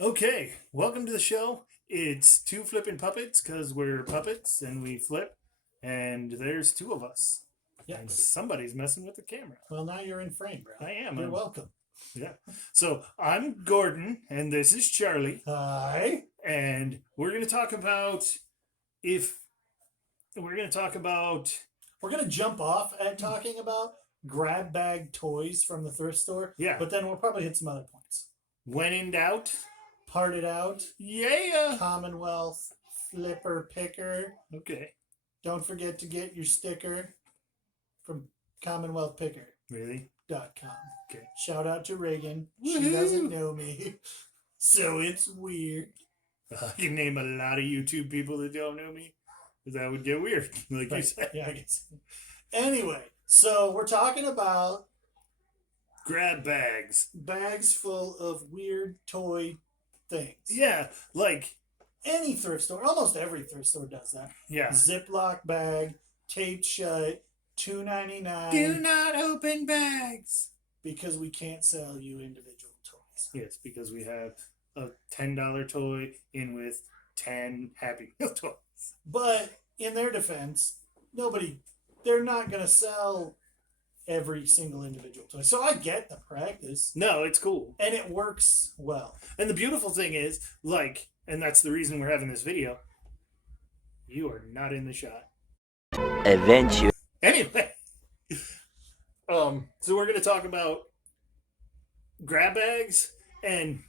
Okay, welcome to the show. It's two flipping puppets because we're puppets and we flip, and there's two of us. Yeah. And somebody's messing with the camera. Well, now you're in frame, bro. I am. You're welcome. Yeah. So I'm Gordon, and this is Charlie, Hi. and we're going to talk about we're going to jump off at talking about grab bag toys from the thrift store. Yeah. But then we'll probably hit some other points. When in doubt, Parted out. Yeah. Commonwealth flipper picker. Okay. Don't forget to get your sticker from commonwealthpicker.com. Really? Okay. Shout out to Reagan. Woo-hoo. She doesn't know me, so it's weird. I can name a lot of YouTube people that don't know me. That would get weird, like you said. Yeah, I guess. Anyway, so we're talking about Grab bags. bags full of weird toy things. Yeah, like Any thrift store, almost every thrift store does that. yeah. Ziploc bag, taped shut, $2.99. Do not open bags. Because we can't sell you individual toys. Yes, because we have a $10 toy in with 10 Happy Meal toys. But in their defense, they're not going to sell every single individual toy. So I get the practice. No, it's cool. And it works well. And the beautiful thing is, like, and that's the reason we're having this video, you are not in the shot. Eventually. Anyway, so we're going to talk about grab bags, and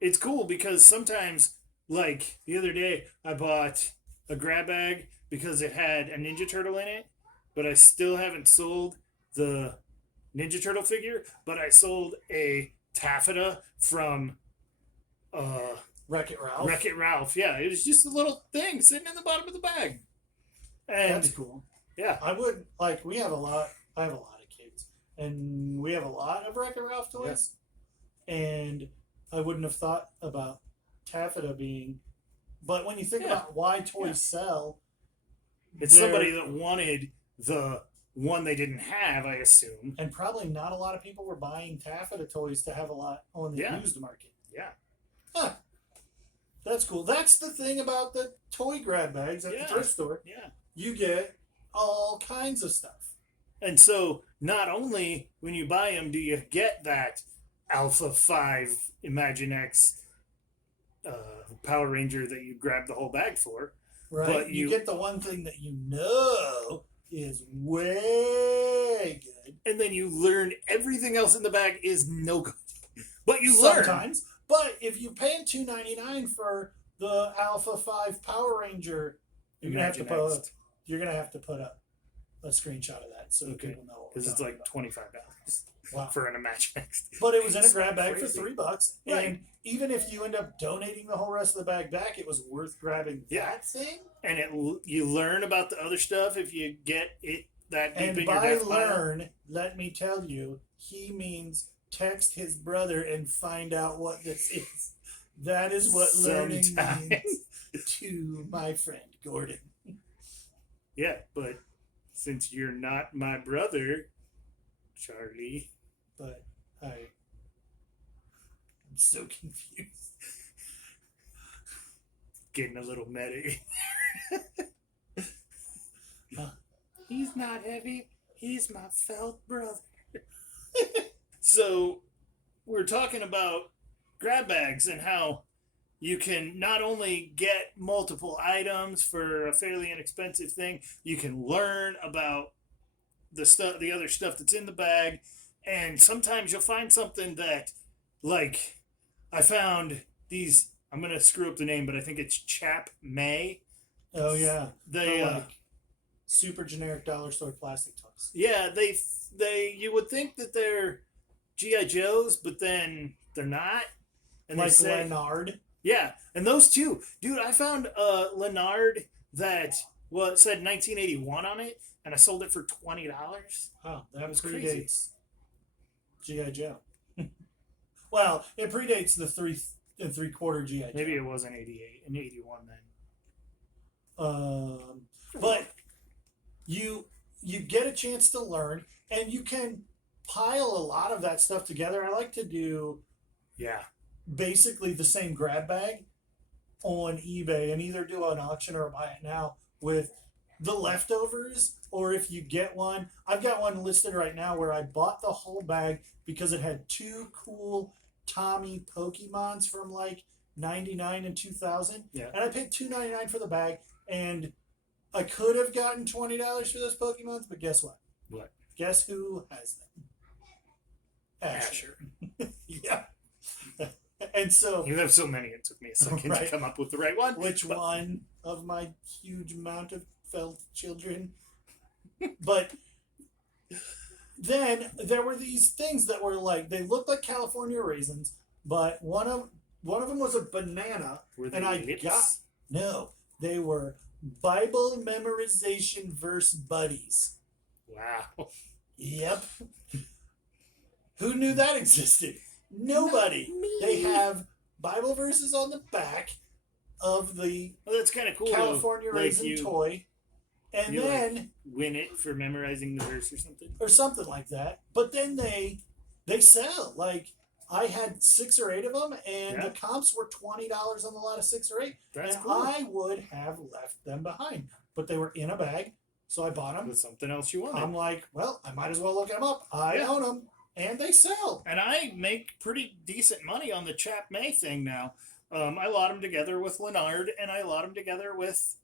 it's cool because sometimes, like the other day, I bought a grab bag because it had a Ninja Turtle in it, but I still haven't sold the Ninja Turtle figure, but I sold a taffeta from Wreck-It Ralph. Wreck-It Ralph. Yeah, it was just a little thing sitting in the bottom of the bag. And That's cool. yeah. I would, like, I have a lot of kids, and we have a lot of Wreck-It Ralph toys, and I wouldn't have thought about taffeta being, but when you think about why toys sell, it's somebody that wanted the one they didn't have, I assume. And probably not a lot of people were buying taffeta toys to have a lot on the used market. Yeah. Huh. That's cool. That's the thing about the toy grab bags at the thrift store. Yeah. You get all kinds of stuff. And so not only when you buy them do you get that Alpha 5 Imaginext Power Ranger that you grab the whole bag for. Right. But you get the one thing that you know is way good. And then you learn everything else in the bag is no good. But you learn. Sometimes. But if you pay $2.99 for the Alpha 5 Power Ranger, you're gonna have to put up a screenshot of that so people know what because it's like $25 for an Imaginext. But it was in a grab bag for $3, right. And even if you end up donating the whole rest of the bag back, it was worth grabbing that thing. And you learn about the other stuff if you get it that deep in your by death learn, pile. let me tell you, he means text his brother and find out what this is. That is what learning means to my friend Gordon. Yeah, but since you're not my brother, Charlie. But I'm so confused. Getting a little meta. He's not heavy. He's my felt brother. So we're talking about grab bags and how you can not only get multiple items for a fairly inexpensive thing, you can learn about the other stuff that's in the bag, and sometimes you'll find something that, like, I found these. I'm gonna screw up the name, but I think it's Chap May. Oh yeah, they super generic dollar store plastic toys. Yeah, they you would think that they're G.I. Joes, but then they're not. And like they say, Leonard. Yeah, and those two, dude. I found a Leonard that it said 1981 on it, and I sold it for $20. Oh, that was predates G.I. Joe. Well, it predates the 3 3/4 G.I. Joe. Maybe it was in 88 and 81 then. But you get a chance to learn, and you can pile a lot of that stuff together. I like to do basically the same grab bag on eBay and either do an auction or buy it now with the leftovers, or if you get one. I've got one listed right now where I bought the whole bag because it had 2 cool Tommy Pokemons from like 99 and 2000. Yeah. And I paid $2.99 for the bag, and I could have gotten $20 for those Pokemons, but guess what? What? Guess who has them? Asher. Yeah. And so, You have so many, it took me a second to Right. come up with the right one. which one of my huge amount of felt children? But then there were these things that were like, they looked like California raisins, but one of them was a banana, Were they and I lips? got no, they were Bible memorization verse buddies. Wow. Yep. Who knew that existed? Nobody. Not me. They have Bible verses on the back of the Well, that's kind of cool. California though. Like raisin you, toy, and you, then like, win it for memorizing the verse or something. or something like that. But then they sell. Like, I had 6 or 8 of them, and Yeah. the comps were $20 on the lot of 6 or 8. That's and cool. I would have left them behind, but they were in a bag, so I bought them. With something else you wanted. I'm like, well, I might as well look them up. I Yeah. own them, and they sell. And I make pretty decent money on the Chap May thing now. I lot them together with Leonard, and I lot them together with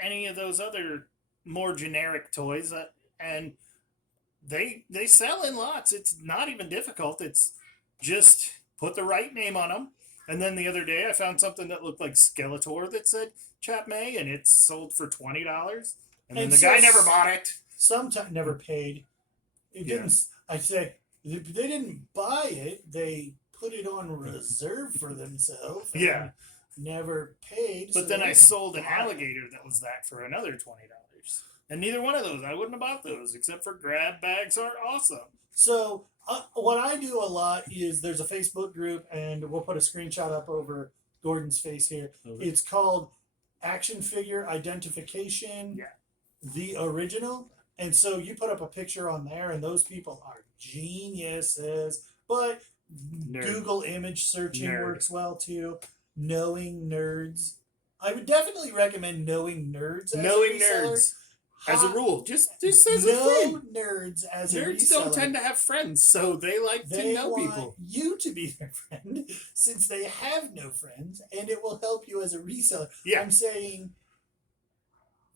any of those other more generic toys, and they sell in lots. It's not even difficult. It's just put the right name on them. And then the other day, I found something that looked like Skeletor that said Chap May, and it's sold for $20. And then And the so guy never bought it. Sometimes never paid. It Yeah. didn't. I said they didn't buy it. They put it on reserve for themselves. and Yeah. Never paid. But so then they I sold an bought it. alligator that was that for another $20. And neither one of those, I wouldn't have bought those, except for grab bags are awesome. So what I do a lot is there's a Facebook group, and we'll put a screenshot up over Gordon's face here. Okay. It's called Action Figure Identification, Yeah. the original. And so you put up a picture on there, and those people are geniuses. But Nerd. Google image searching Nerd. works well too. Knowing Nerds. I would definitely recommend Knowing Nerds. As Knowing a reseller. nerds, as a Hot- rule, just as a know thing. Nerds as a Nerds reseller. don't tend to have friends, so they like They to know want people. you to be their friend since they have no friends, and it will help you as a reseller. Yeah. I'm saying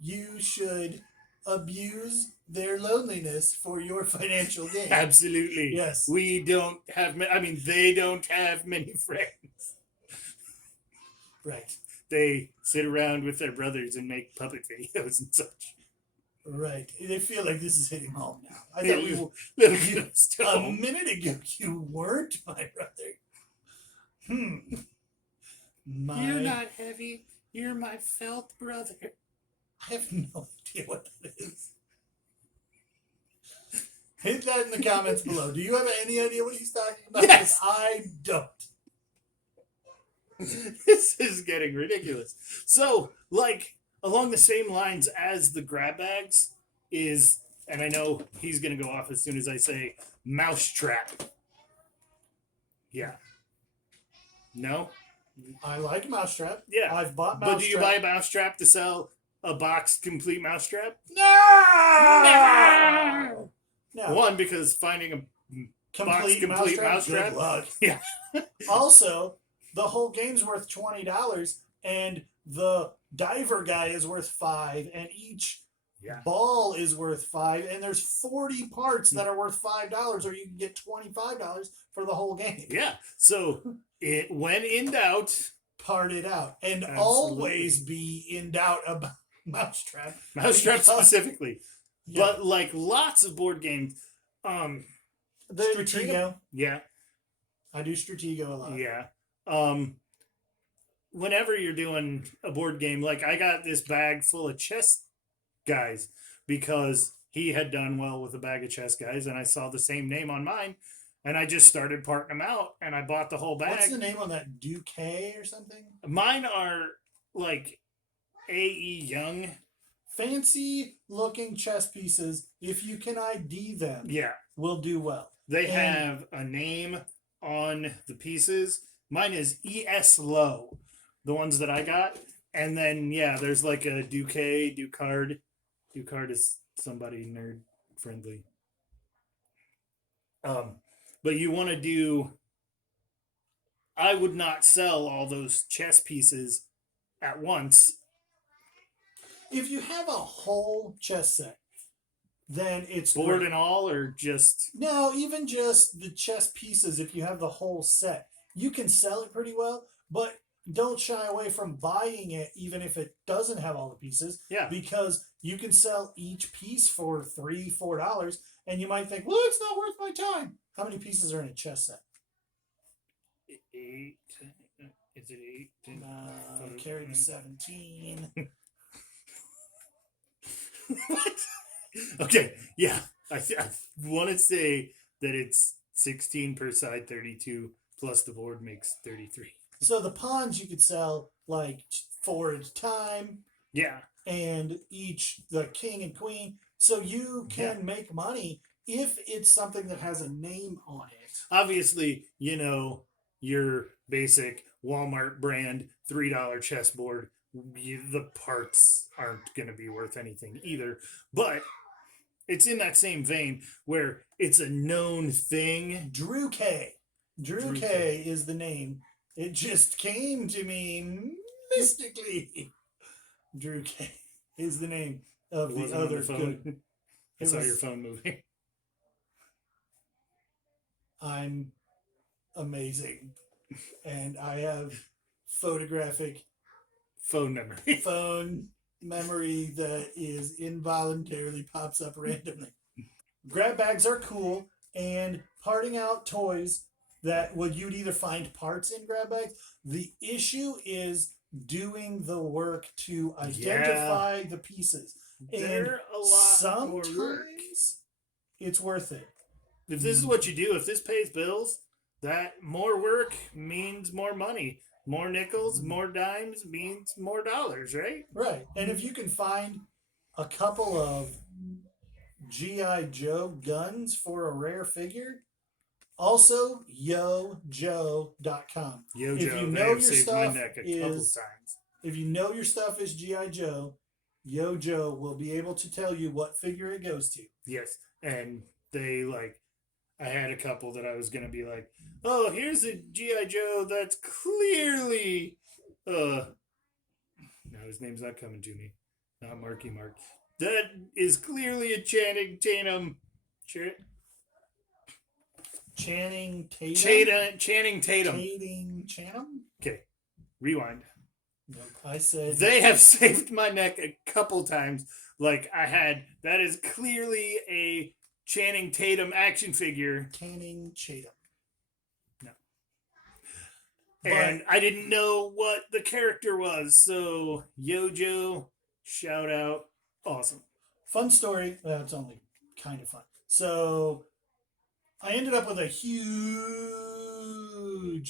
you should abuse their loneliness for your financial gain. Absolutely. Yes. We don't have, they don't have many friends. Right. They sit around with their brothers and make puppet videos and such. Right. They feel like this is hitting home now. I Yeah, thought we were, Little kids a don't. minute ago you weren't my brother. You're not heavy. You're my felt brother. I have no idea what that is. Hit that in the comments below. Do you have any idea what he's talking about? Yes. 'Cause I don't. This is getting ridiculous. So, like, along the same lines as the grab bags is, and I know he's going to go off as soon as I say mousetrap. Yeah. No? I like Mousetrap. Yeah. I've bought But Mousetrap. do you buy a mousetrap to sell a box complete mousetrap? No! No. One, because finding a Complete complete Mousetrap? Mousetrap? Good luck. Yeah. Also, the whole game's worth $20, and the diver guy is worth $5, and each Yeah. ball is worth $5, and there's 40 parts that are worth $5, or you can get $25 for the whole game. Yeah. So, when in doubt, Part it out, and Absolutely. always be in doubt about Mousetrap. mousetrap Because- specifically. Yeah. But, like, lots of board games. The Stratego? Stratego. Yeah. I do Stratego a lot. Yeah. Whenever you're doing a board game, like I got this bag full of chess guys because he had done well with a bag of chess guys, and I saw the same name on mine, and I just started parting them out, and I bought the whole bag. What's the name on that? Duque or something? Mine are like A.E. Young. Fancy looking chess pieces, if you can ID them, Yeah. will do well. They And- have a name on the pieces. Mine is ES Low, the ones that I got. And then, yeah, there's like a Ducard. Ducard is somebody nerd friendly. But you want to do. I would not sell all those chess pieces at once. If you have a whole chess set, then it's Board great. and all, or just. No, even just the chess pieces, if you have the whole set, you can sell it pretty well, but don't shy away from buying it even if it doesn't have all the pieces. Yeah. Because you can sell each piece for $3-4, and you might think, well, it's not worth my time. How many pieces are in a chess set? 8. Is it 8? Carry the 17. What? Okay, yeah. I want to say that it's 16 per side, 32, plus the board makes 33. So the pawns you could sell like 4 at a time. Yeah. And each, the king and queen. So you can make money if it's something that has a name on it. Obviously, your basic Walmart brand $3 chessboard, the parts aren't going to be worth anything either. But it's in that same vein where it's a known thing. Drew K. Drew K is the name. It just came to me mystically. Drew K is the name of the other good. I saw your phone moving. I'm amazing. And I have photographic phone memory that is involuntarily pops up randomly. Grab bags are cool, and parting out toys that you'd either find parts in grab bags. The issue is doing the work to identify the pieces. They're a lot more work. It's worth it. If this is what you do, if this pays bills, that more work means more money. More nickels, more dimes means more dollars, right? Right. And if you can find a couple of G.I. Joe guns for a rare figure, also yojoe.com. Yojo, if you they know have your saved stuff my neck a couple is, times. If you know your stuff is G.I. Joe, Yojo will be able to tell you what figure it goes to. Yes. And they I had a couple that I was going to be like, oh, here's a G.I. Joe that's clearly, now his name's not coming to me. Not Marky Mark. That is clearly a Channing Tatum. Channing Tatum? Channing Tatum. Okay, rewind. Nope, I said... They have saved my neck a couple times. That is clearly a Channing Tatum action figure. Channing Tatum. No. And I didn't know what the character was, so Yojo, shout out, awesome. Fun story. Well, it's only kind of fun. So I ended up with a huge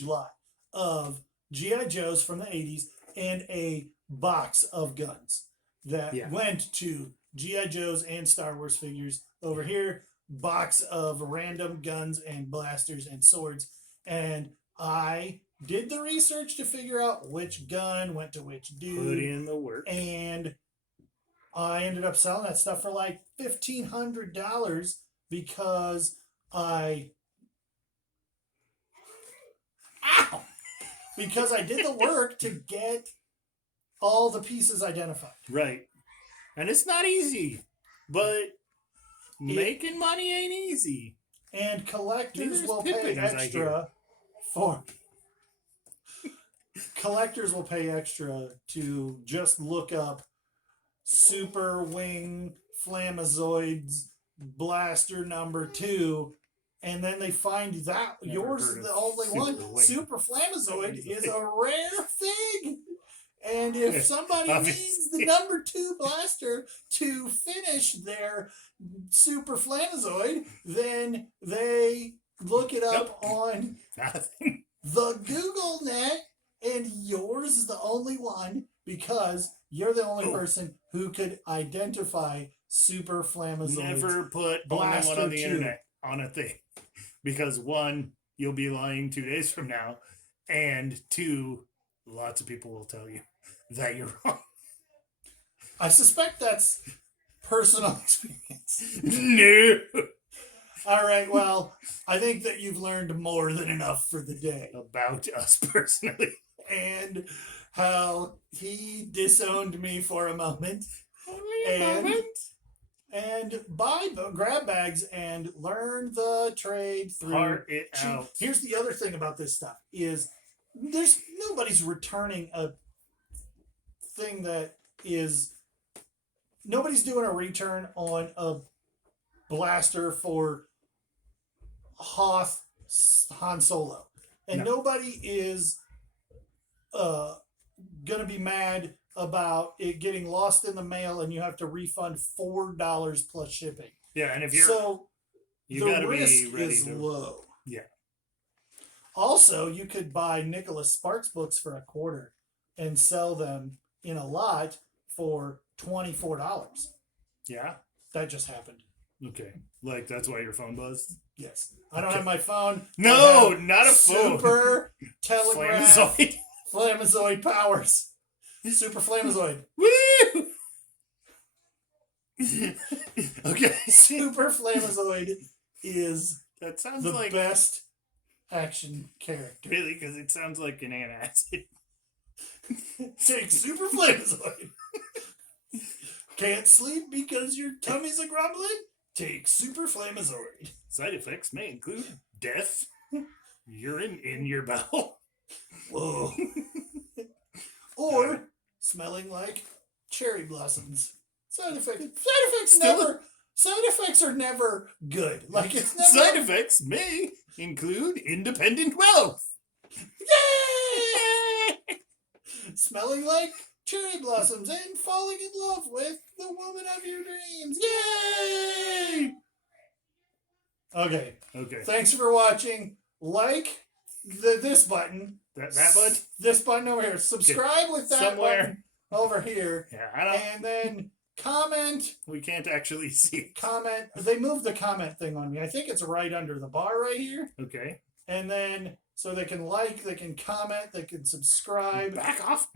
lot of G.I. Joes from the 80s and a box of guns that went to G.I. Joes and Star Wars figures. Over here, box of random guns and blasters and swords. And I did the research to figure out which gun went to which dude. Put in the work. And I ended up selling that stuff for like $1,500 because I did the work to get all the pieces identified. Right. And it's not easy, but making money ain't easy. And collectors will pay extra collectors will pay extra to just look up Super Wing Flamazoids Blaster number 2, and then they find that yours is the only one. Super Flamazoid is a rare thing. And if somebody needs the number 2 blaster to finish their Super Flamazoid, then they look it up on the Google net, and yours is the only one because you're the only person who could identify Super Flamazoid. Never put only one on the internet on a thing. Because one, you'll be lying 2 days from now. And 2, lots of people will tell you that you're wrong. I suspect that's personal experience. No. All right, well, I think that you've learned more than enough for the day. About us personally. And how he disowned me for a moment. Only a moment. And buy grab bags and learn the trade through. Part it out. Here's the other thing about this stuff is nobody's returning a thing that is, nobody's doing a return on a blaster for Hoth Han Solo. And nobody is gonna be mad about it getting lost in the mail and you have to refund $4 plus shipping. Yeah, and if you're the risk is low. Yeah. Also, you could buy Nicholas Sparks books for $25 and sell them in a lot for $24. Yeah. That just happened. Okay. Like that's why your phone buzzed? Yes. I don't have my phone. No, not a phone. Super telegraph. Flamazoid. Flamazoid powers. SuperFlamazoid. Woo! Okay. SuperFlamazoid is that sounds the like best action character. Really, because it sounds like an antacid. Take SuperFlamazoid. Can't sleep because your tummy's a grumbling? Take SuperFlamazoid. Side effects may include death, urine in your bowel. Whoa. Or smelling like cherry blossoms. Side effects are never good. Like it's never. Side effects may include independent wealth. Yay! Smelling like cherry blossoms and falling in love with the woman of your dreams. Yay! Okay. Thanks for watching. Like this button. That button? This button over here. Subscribe with that somewhere button over here. Yeah, I don't. And then comment. We can't actually see. Comment. They moved the comment thing on me. I think it's right under the bar right here. Okay. And then so they can like, they can comment, they can subscribe. Back off.